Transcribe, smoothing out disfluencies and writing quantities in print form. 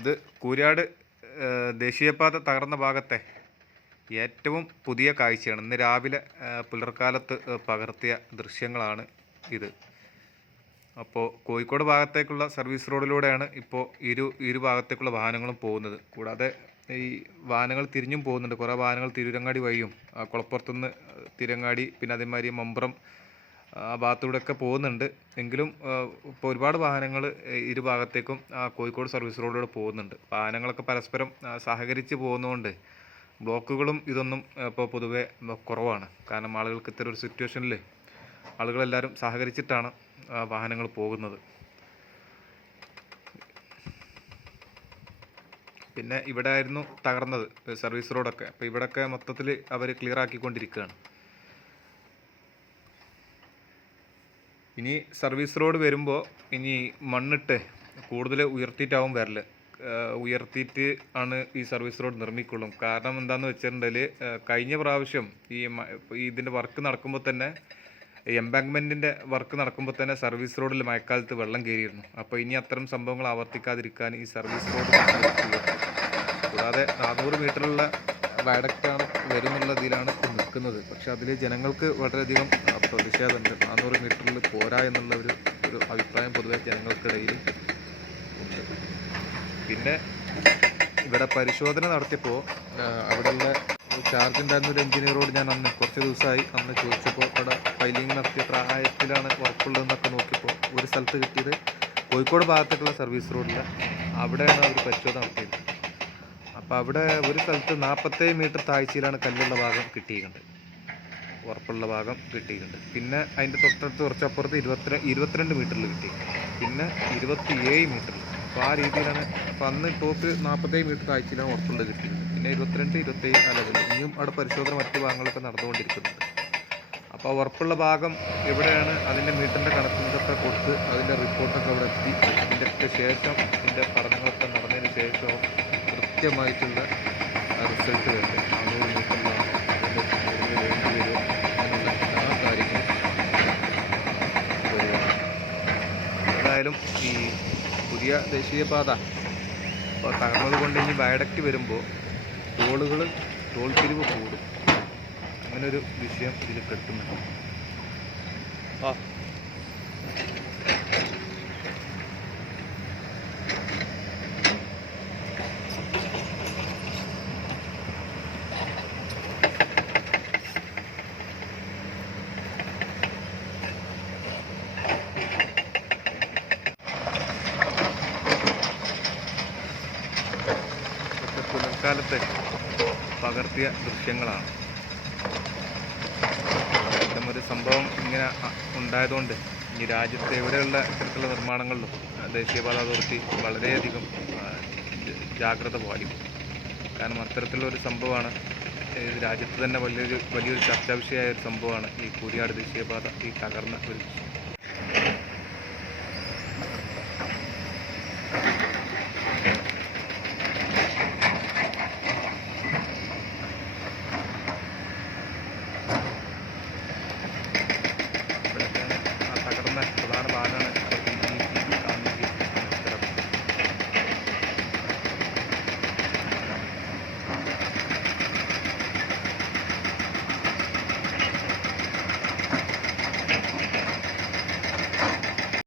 ഇത് കൂരാട് ദേശീയപാത തകർന്ന ഭാഗത്തെ ഏറ്റവും പുതിയ കാഴ്ചയാണ്. ഇന്ന് രാവിലെ പുലർക്കാലത്ത് പകർത്തിയ ദൃശ്യങ്ങളാണ് ഇത്. അപ്പോൾ കോഴിക്കോട് ഭാഗത്തേക്കുള്ള സർവീസ് റോഡിലൂടെയാണ് ഇപ്പോൾ ഇരു ഭാഗത്തേക്കുള്ള വാഹനങ്ങളും പോകുന്നത്. കൂടാതെ ഈ വാഹനങ്ങൾ തിരിഞ്ഞും പോകുന്നുണ്ട്. കുറേ വാഹനങ്ങൾ തിരൂരങ്ങാടി വഴിയും കുളപ്പുറത്തുനിന്ന് തിരങ്ങാടി, പിന്നെ അതേമാതിരി മമ്പുറം ആ ഭാഗത്തൂടെയൊക്കെ പോകുന്നുണ്ട്. എങ്കിലും ഇപ്പോൾ ഒരുപാട് വാഹനങ്ങൾ ഇരു ഭാഗത്തേക്കും കോഴിക്കോട് സർവീസ് റോഡിലൂടെ പോകുന്നുണ്ട്. വാഹനങ്ങളൊക്കെ പരസ്പരം സഹകരിച്ച് പോകുന്നതുകൊണ്ട് ബ്ലോക്കുകളും ഇതൊന്നും ഇപ്പോൾ പൊതുവെ കുറവാണ്. കാരണം ആളുകൾക്ക് ഇത്തരം ഒരു സിറ്റുവേഷനിൽ ആളുകളെല്ലാവരും സഹകരിച്ചിട്ടാണ് വാഹനങ്ങൾ പോകുന്നത്. പിന്നെ ഇവിടെ ആയിരുന്നു തകർന്നത് സർവീസ് റോഡൊക്കെ. അപ്പോൾ ഇവിടെയൊക്കെ മൊത്തത്തിൽ അവർ ക്ലിയർ ആക്കിക്കൊണ്ടിരിക്കുകയാണ്. ഇനി സർവീസ് റോഡ് വരുമ്പോൾ ഇനി മണ്ണിട്ട് കൂടുതൽ ഉയർത്തിയിട്ടാവും വരൽ. ഉയർത്തിയിട്ട് ആണ് ഈ സർവീസ് റോഡ് നിർമ്മിക്കുള്ളൂ. കാരണം എന്താണെന്ന് വെച്ചിട്ടുണ്ടെങ്കിൽ കഴിഞ്ഞ പ്രാവശ്യം ഇതിൻ്റെ വർക്ക് നടക്കുമ്പോൾ തന്നെ, എംബാങ്ക്മെൻറ്റിൻ്റെ വർക്ക് നടക്കുമ്പോൾ തന്നെ സർവീസ് റോഡിൽ മഴക്കാലത്ത് വെള്ളം കയറിയിരുന്നു. അപ്പോൾ ഇനി അത്തരം സംഭവങ്ങൾ ആവർത്തിക്കാതിരിക്കാൻ ഈ സർവീസ് റോഡ് കൂടാതെ 400 മീറ്ററുള്ള വയഡക്റ്റാണ് വരുന്നുള്ളതിലാണ് നിൽക്കുന്നത്. പക്ഷെ അതിൽ ജനങ്ങൾക്ക് വളരെയധികം പ്രതിഷേധമുണ്ട്. 400 മീറ്ററിൽ പോരാ എന്നുള്ള ഒരു അഭിപ്രായം പൊതുവെ ജനങ്ങൾക്കിടയിൽ ഉണ്ട്. പിന്നെ ഇവിടെ പരിശോധന നടത്തിയപ്പോൾ അവിടെയുള്ള ചാർജ് ഉണ്ടായിരുന്ന ഒരു എഞ്ചിനീയറോട് ഞാൻ കുറച്ച് ദിവസമായി ചോദിച്ചപ്പോൾ അവിടെ ഫയലിംഗ് നടത്തിയ പ്രായത്തിലാണ് വർക്കുള്ളതെന്നൊക്കെ നോക്കിയപ്പോൾ ഒരു സ്ഥലത്ത് കിട്ടിയത് കോഴിക്കോട് ഭാഗത്തേക്കുള്ള സർവീസ് റോഡിൽ അവിടെയാണ് അവർ പരിശോധന നടത്തിയത്. അപ്പോൾ അവിടെ ഒരു സ്ഥലത്ത് 47 മീറ്റർ താഴ്ചയിലാണ് കല്ലുള്ള ഭാഗം കിട്ടിയിട്ടുണ്ട്, ഉറപ്പുള്ള ഭാഗം കിട്ടിയിട്ടുണ്ട്. പിന്നെ അതിൻ്റെ തൊട്ടടുത്ത് കുറച്ചപ്പുറത്ത് 22 മീറ്ററിൽ കിട്ടി, പിന്നെ 27 മീറ്ററിൽ. അപ്പോൾ ആ രീതിയിലാണ്. അപ്പോൾ അന്ന് ടോപ്പ് 47 മീറ്റർ താഴ്ചയിലാണ് ഉറപ്പുള്ളത് കിട്ടിയത്. പിന്നെ 22, 27 ആ ലെവലിൽ ഇനിയും അവിടെ പരിശോധന മറ്റു ഭാഗങ്ങളൊക്കെ നടന്നുകൊണ്ടിരിക്കുന്നുണ്ട്. അപ്പോൾ ഉറപ്പുള്ള ഭാഗം എവിടെയാണ്, അതിൻ്റെ മീറ്ററിൻ്റെ കണക്കിലൊക്കെ കൊടുത്ത് അതിൻ്റെ റിപ്പോർട്ടൊക്കെ അവിടെ എത്തി. ഇതിൻ്റെയൊക്കെ ശേഷം ഇതിൻ്റെ പഠനങ്ങളൊക്കെ നടന്നതിന് ശേഷം കൃത്യമായിട്ടുള്ള റിസൾട്ട് വരുന്നത് 400 മീറ്ററിലാണ് അതിൻ്റെ കൂടുതൽ വേണ്ടി വരും എന്നുള്ള എല്ലാ കാര്യങ്ങളും വരികയാണ്. ഏതായാലും ഈ പുതിയ ദേശീയപാത ഇപ്പോൾ തകർന്നത് കൊണ്ട് ഇനി വയഡക്റ്റ് വരുമ്പോൾ ടോൾ പിരിവ് കൂടും. അങ്ങനൊരു വിഷയം ഇതിൽ കെട്ടുന്നുണ്ട്. പുലർക്കാലത്ത് പകർത്തിയ ദൃശ്യങ്ങളാണ്. ഇത്തരമൊരു സംഭവം ഇങ്ങനെ ഉണ്ടായതുകൊണ്ട് ഈ രാജ്യത്ത് എവിടെയുള്ള ഇത്തരത്തിലുള്ള നിർമ്മാണങ്ങളിലും ദേശീയപാത അതോറിറ്റി വളരെയധികം ജാഗ്രത പാലിക്കും. കാരണം അത്തരത്തിലുള്ളൊരു സംഭവമാണ് രാജ്യത്ത് തന്നെ വലിയൊരു ചർച്ചാ വിഷയമായ ഒരു സംഭവമാണ് ഈ കൂരിയാട് ദേശീയപാത, ഈ തകർന്ന ഒരു